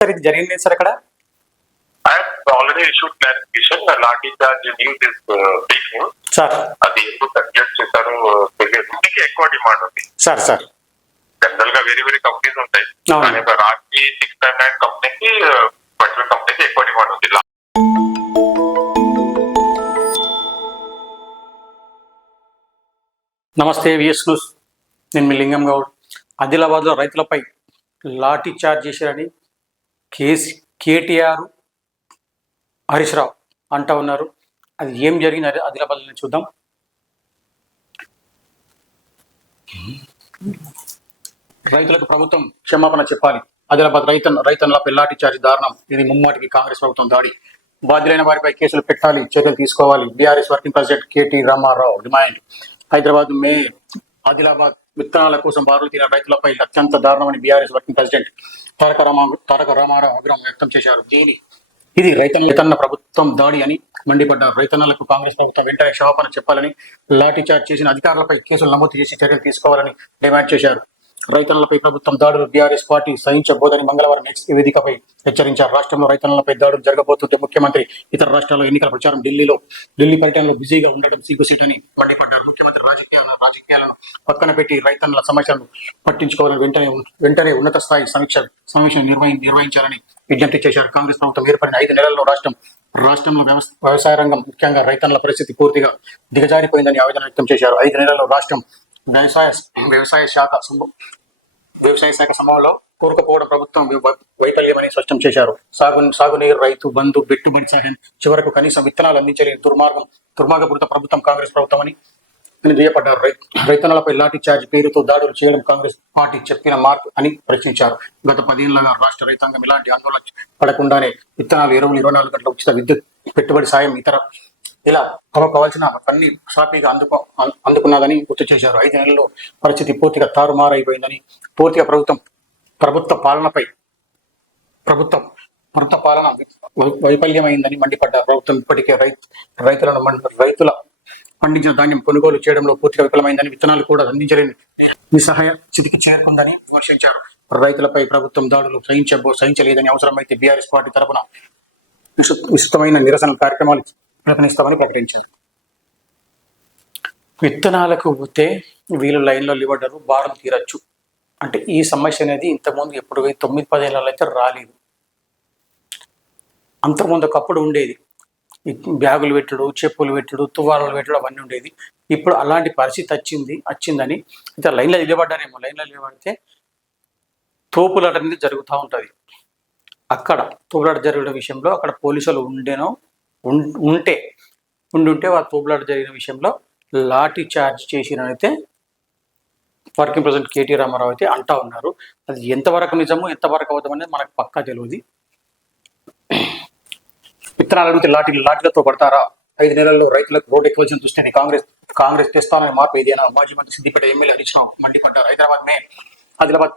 Sir ఇది జరిగింది sir అక్కడ? I have already issued clarification. The lathi charge news is breaking. Sir అది ఎందుకు సబ్జెక్ట్ చేశారు తెలియదు. ఎక్కువ డిమాండ్ ఉంది సార్. సార్ జనరల్ గా వేరే కంపెనీస్ ఉంటాయి, కానీ రాజీ 699 కంపెనీకి పర్టికులర్ కంపెనీకి ఎక్కువ డిమాండ్ ఉంది. నమస్తే విఎస్ న్యూస్, నేను మీ లింగం గౌడ్. ఆదిలాబాద్లో రైతులపై లాఠీ చార్జ్ చేశారని కేటీఆర్ హరీష్ రావు అంటా ఉన్నారు. అది ఏం జరిగింది ఆదిలాబాద్లో చూద్దాం. రైతులకు ప్రభుత్వం క్షమాపణ చెప్పాలి. ఆదిలాబాద్ రైతన్నలపై లాఠీ చార్జ్ దారుణం. ఇది ముమ్మాటికి కాంగ్రెస్ ప్రభుత్వం దాడి. బాధ్యులైన వారిపై కేసులు పెట్టాలి, చర్యలు తీసుకోవాలి. BRS working president KT Ramarao demand. Hyderabad మే ఆదిలాబాద్ విత్తనాల కోసం బారులు తీరిన రైతులపై అత్యంత దారుణమని BRS working president Taraka Ramarao ఆగ్రహం వ్యక్తం చేశారు. ఇది రైతన్న ప్రభుత్వం దాడి అని మండిపడ్డారు. రైతన్నలకు కాంగ్రెస్ ప్రభుత్వం వెంటనే క్షమాపణ చెప్పాలని, లాఠీ చార్జ్ చేసిన అధికారులపై కేసులు నమోదు చేసి చర్యలు తీసుకోవాలని డిమాండ్ చేశారు. రైతన్నలపై ప్రభుత్వం దాడులు బీఆర్ఎస్ పార్టీ సహించబోదని మంగళవారం ఎక్స్ వేదికపై హెచ్చరించారు. రాష్ట్రంలో రైతన్నలపై దాడులు జరగబోతుంటే ముఖ్యమంత్రి ఇతర రాష్ట్రాల్లో ఎన్నికల ప్రచారం ఢిల్లీ పర్యటనలో బిజీగా ఉండడం సిగ్గుసేటని మండిపడ్డారు. ముఖ్యమంత్రి రాజకీయాలను పక్కన పెట్టి రైతన్నల సమస్యలను పట్టించుకోవాలని వెంటనే ఉన్నత స్థాయి సమీక్ష నిర్వహించాలని విజ్ఞప్తి చేశారు. కాంగ్రెస్ ప్రభుత్వం ఏర్పడిన 5 నెలల్లో రాష్ట్రంలో వ్యవసాయ రంగం, ముఖ్యంగా రైతన్నల పరిస్థితి పూర్తిగా దిగజారిపోయిందని ఆవేదన వ్యక్తం చేశారు. 5 నెలల్లో రాష్ట్రం వ్యవసాయ శాఖ సమయంలో కోరుకపోవడం ప్రభుత్వం వైఫల్యమని స్పష్టం చేశారు. సాగునీరు, రైతు బంధు, పెట్టుబడి సాయం, చివరకు కనీసం విత్తనాలు అందించలేని దుర్మార్గపూరిత ప్రభుత్వం కాంగ్రెస్ ప్రభుత్వం అని దుయ్యపడ్డారు. రైతన్నలపై లాఠీ చార్జ్ పేరుతో దాడులు చేయడం కాంగ్రెస్ పార్టీ చెప్పిన మార్క్ అని ప్రశ్నించారు. గత 10 ఏళ్లుగా రాష్ట్ర రైతాంగం ఇలాంటి ఆందోళన పడకుండానే విత్తనాలు, ఎరువులు, 24 గంటల ఉచిత విద్యుత్, పెట్టుబడి సాయం, ఇలా తమకు కావాల్సిన అన్ని సాపీగా అందుకున్నదని గుర్తు చేశారు. 5 నెలల్లో పరిస్థితి పూర్తిగా తారుమారైపోయిందని, పూర్తిగా ప్రభుత్వ పాలన వైఫల్యమైందని మండిపడ్డారు. ప్రభుత్వం ఇప్పటికే రైతుల పండించిన ధాన్యం కొనుగోలు చేయడంలో పూర్తిగా విఫలమైందని, విత్తనాలు కూడా అందించలేని నిస్సహాయ స్థితికి చేరుకుందని విమర్శించారు. రైతులపై ప్రభుత్వం దాడులు సహించలేదని, అవసరమైతే బీఆర్ఎస్ పార్టీ తరఫున విస్తృతమైన నిరసన కార్యక్రమాలు ప్రకటిస్తామని ప్రకటించారు. విత్తనాలకు పోతే వీళ్ళు లైన్లో నిలబడ్డారు, బారులు తీరచ్చు అంటే ఈ సమస్య అనేది ఇంతకుముందు ఎప్పుడు 9-10 ఏళ్ళలో అయితే రాలేదు. అంతకుముందు ఒకప్పుడు ఉండేది, బ్యాగులు పెట్టుడు, చెప్పులు పెట్టుడు, తువ్వాలు పెట్టుడు అవన్నీ ఉండేది. ఇప్పుడు అలాంటి పరిస్థితి వచ్చిందని అయితే లైన్లో నిలబడ్డారేమో. లైన్లో నిలబడితే తోపులాట అనేది జరుగుతూ ఉంటుంది. అక్కడ తోపులాట జరిగిన విషయంలో అక్కడ పోలీసులు ఉండుంటే వారు తోపులాట జరిగిన విషయంలో లాఠీ చార్జ్ చేసినైతే వర్కింగ్ ప్రెసిడెంట్ కేటీ రామారావు అయితే అంటా ఉన్నారు. అది ఎంతవరకు నిజము, ఎంతవరకు అవుతామనేది మనకు పక్కా తెలియదు. విత్తనాలు అడిగితే లాఠీలతో పడతారా? 5 నెలల్లో రైతులకు రోడ్డు ఎక్కవలసిన దృష్టిని కాంగ్రెస్ తెస్తానని మార్పు ఏదైనా మాజీ మంత్రి సిద్దిపేట ఎమ్మెల్యే హరీష్ రావు మండిపడ్డారు. హైదరాబాద్ మే ఆదిలాబాద్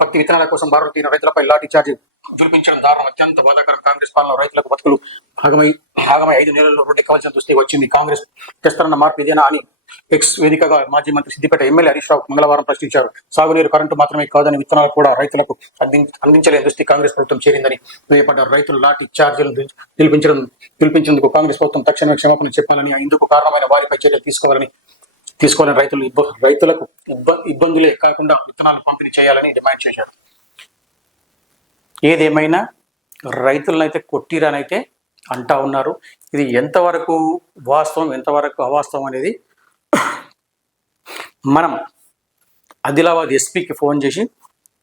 పత్తి విత్తనాల కోసం బారులు తీరిన రైతులపై లాఠీ చార్జ్ జులిపించడం దారుణం, అత్యంత బాధాకరం. కాంగ్రెస్ పాలన రైతులకు బతుకులు ఆగమై 5 నెలల్లో రోడ్డు ఎక్కవలసిన దృష్టి వచ్చింది. కాంగ్రెస్ తెస్తానన్న మార్పు ఇదేనా అని ఎక్స్ వేదికగా మాజీ మంత్రి సిద్దిపేట ఎమ్మెల్యే హరీష్ రావు మంగళవారం ప్రశ్నించారు. సాగునీరు, కరెంటు మాత్రమే కాదని విత్తనాలు కూడా రైతులకు అందించలేని దృష్టి కాంగ్రెస్ ప్రభుత్వం చేరిందని దుయ్యపడ్డారు. రైతులు లాఠీ చార్జీలను పిలిపించేందుకు కాంగ్రెస్ ప్రభుత్వం తక్షణమే క్షమాపణ చెప్పాలని, ఇందుకు కారణమైన వారిపై చర్యలు తీసుకోవాలని రైతులకు ఇబ్బందులే కాకుండా విత్తనాలు పంపిణీ చేయాలని డిమాండ్ చేశారు. ఏదేమైనా రైతులను అయితే కొట్టిరానైతే అంటా ఉన్నారు. ఇది ఎంతవరకు వాస్తవం, ఎంతవరకు అవాస్తవం అనేది మనం ఆదిలాబాద్ ఎస్పీకి ఫోన్ చేసి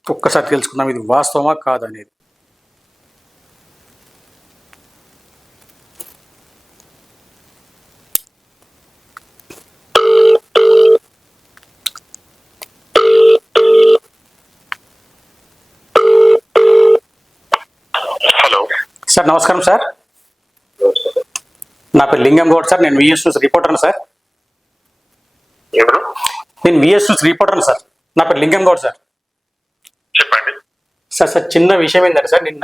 ఒక్కసారి తెలుసుకుందాం, ఇది వాస్తవమా కాదనేది. సార్ నమస్కారం సార్, నా పేరు లింగం గౌడ్ సార్. నేను విఎస్ న్యూస్ రిపోర్టర్ను సార్. నేను విఎస్ న్యూస్ రిపోర్టర్ను సార్. నా పేరు లింగం గౌడ్ సార్. చెప్పండి సార్. చిన్న విషయం ఏంటంటే సార్, నిన్న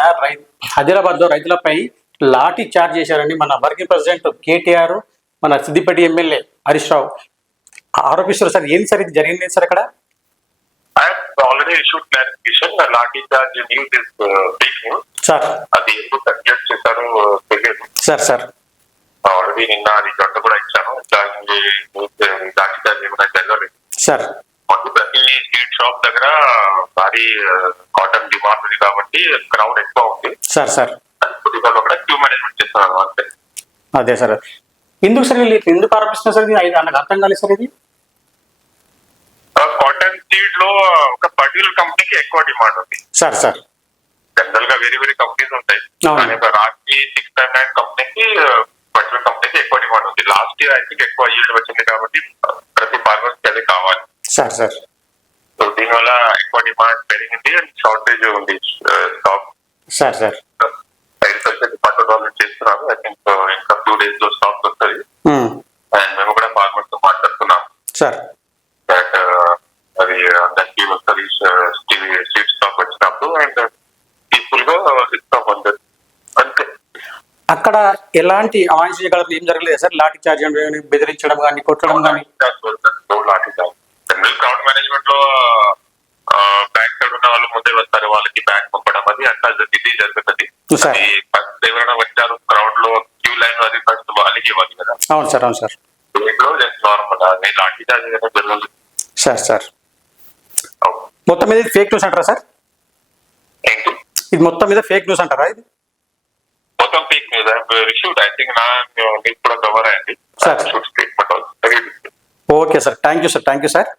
ఆదిలాబాద్లో రైతులపై లాఠీ చార్జ్ చేశారని మన వర్కింగ్ ప్రెసిడెంట్ కేటీఆర్, మన సిద్దిపేట ఎమ్మెల్యే హరీష్ రావు ఆరోపిస్తారు సార్. ఏంటి సార్ ఇది జరిగింది సార్ అక్కడ? I have already issued clarification. The lathi charge news is breaking. Sir అది ఎందుకు సబ్జెక్ట్ చేశారు తెలియదు. సార్ ఆల్రెడీ నిన్న అది జట్టు కూడా ఇచ్చాను. దానికి ఏమైనా జరగలేదు. సార్ మాకు ప్రతి స్ట్రీట్ షాప్ దగ్గర భారీ కాటన్ డిమాండ్ ఉంది కాబట్టి క్రౌడ్ ఎక్కువ ఉంది. సార్ కొద్దిగా కూడా క్యూ మేనేజ్మెంట్ చేస్తున్నారు అంతే. అదే సార్, ఎందుకు సార్ వీళ్ళు ఎందుకు ఆరోపిస్తున్నారు సార్? ఇది నాకు అర్థం కాలేదు సార్. ఇది కాటన్ సీడ్ లో ఒక పర్టికులర్ కంపెనీకి ఎక్కువ డిమాండ్ ఉంది. సార్ జనరల్ గా వేరే కంపెనీస్ ఉంటాయి. కానీ ఒక రాఖీ 699 కంపెనీకి పర్టికులర్ కంపెనీకి ఎక్కువ డిమాండ్ ఉంది. లాస్ట్ ఇయర్ ఐ థింక్ ఎక్కువ ఈల్డ్ వచ్చింది కాబట్టి ప్రతి ఫార్మర్స్ కి అది కావాలి. సార్ సో దీనివల్ల ఎక్కువ డిమాండ్ పెరిగింది అండ్ షార్టేజ్ ఉంది స్టాక్. సార్ అగ్రికల్చర్ డిపార్ట్మెంట్ చేస్తున్నారు. ఐ థింక్ ఇంకా 2 days లో స్టాక్ వస్తుంది. అండ్ మేము కూడా ఫార్మర్స్ తో మాట్లాడుతున్నాం సార్ దట్ అది అందరికి వస్తుంది సీడ్ స్టాక్ వచ్చినప్పుడు అండ్ పీపుల్ గా స్టాక్ ఉంటుంది అంతే. అక్కడ ఎలాంటి అవాంఛనీయ ఏం జరగలేదు సార్? లాఠీ చార్జ్ అని బెదిరించడం కానీ కొట్టడం కానీ? జనరల్ క్రౌడ్ మేనేజ్మెంట్ లో బ్యాంక్ సైడ్ ఉన్న వాళ్ళు ముందే వస్తారు, వాళ్ళకి బ్యాంక్ పంపడం అది అట్లా ఇది జరుగుతుంది. అది ఫస్ట్ ఎవరైనా వచ్చారు క్రౌడ్ లో క్యూ లైన్ అది ఫస్ట్ వాళ్ళకి ఇవ్వాలి కదా. అవును సార్ దీంట్లో జస్ట్ నార్మల్ లాఠీ చార్జ్ జరగదు. సార్ మొత్తం మీద ఫేక్ న్యూస్ అంటారా సార్? ఏంటి ఇది మొత్తం మీద ఫేక్ న్యూస్ అంటారా? ఇది మొత్తం fake news received I think నా మీకు కూడా కవర్ అయ్యింది. Sir okay sir, thank you sir.